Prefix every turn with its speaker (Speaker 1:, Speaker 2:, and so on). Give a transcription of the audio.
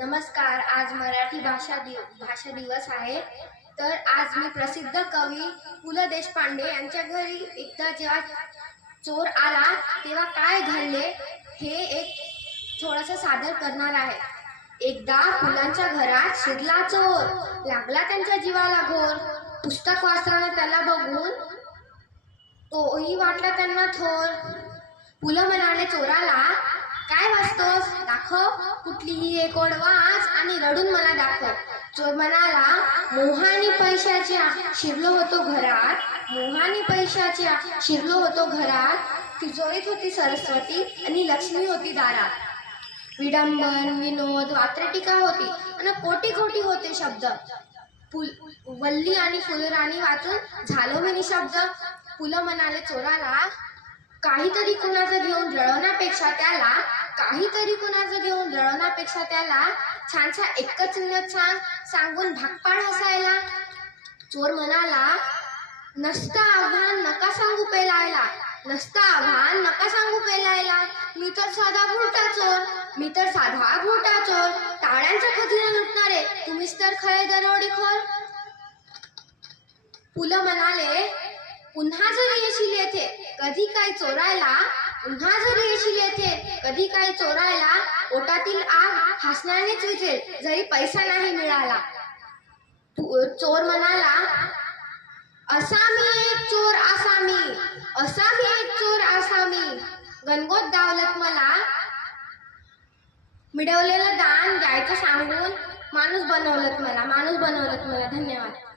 Speaker 1: नमस्कार आज मराठी भाषा दिव भाषा दिवस आहे. तर आज मी प्रसिद्ध कवी पु ल देशपांडे यांच्या घरी एकदा जेव्हा चोर आला तेव्हा काय घडले हे एक थोडंसं सादर करणार आहे. एकदा फुलांच्या घरात शिरला चोर लागला त्यांच्या जीवाला घोर. पुस्तक वाचताना त्याला बघून तोही वाटला त्यांना थोर. पुलं म्हणाले चोराला हो कुठलीही एक ओढ वाच आणि रडून मला दाखव. चोर म्हणाला मोहानी पैशाच्या शिरलो होतो घरात मोहानी पैशाच्या शिरलो होतो घरात तिजोरीत होती सरस्वती आणि लक्ष्मी होती दारात. विडंबन विनोद वात्रटिका होती आणि कोटी कोटी होते शब्द. पुल वल्ली आणि फुलराणी वाचून झालो मी शब्द. फुलं म्हणाले चोराला काहीतरी कुणाचं घेऊन रळवण्यापेक्षा त्याला काहीतरी कुणाचं घेऊन जळवण्यापेक्षा त्याला छान छान एकच छान सांगून भागपाड हसायला. चोर म्हणाला नसतं आव्हान नका सांगू पेलायला. नसतं आव्हान नका सांगू पेलायला. मी तर साधा भुरटा चोर. मी तर साधा भुरटा चोर. टाळ्यांचा खजिना लुटणारे. तुम्हीच तर खरे दरोडेखोर पुलं म्हणाले पुन्हा जर येशील येथे कधी काय चोरायला पुन्हा जर कधी काय चोरायला ओटातील आग हसण्यानेच विझेल जरी पैसा नाही मिळाला. चोर म्हणाला असा मी एक चोर असा मी असा मी एक चोर असा मी गणगोत दावलत मला. मिळवलेलं दान द्यायचं सांगून माणूस बनवलत मला माणूस बनवलत मला. धन्यवाद.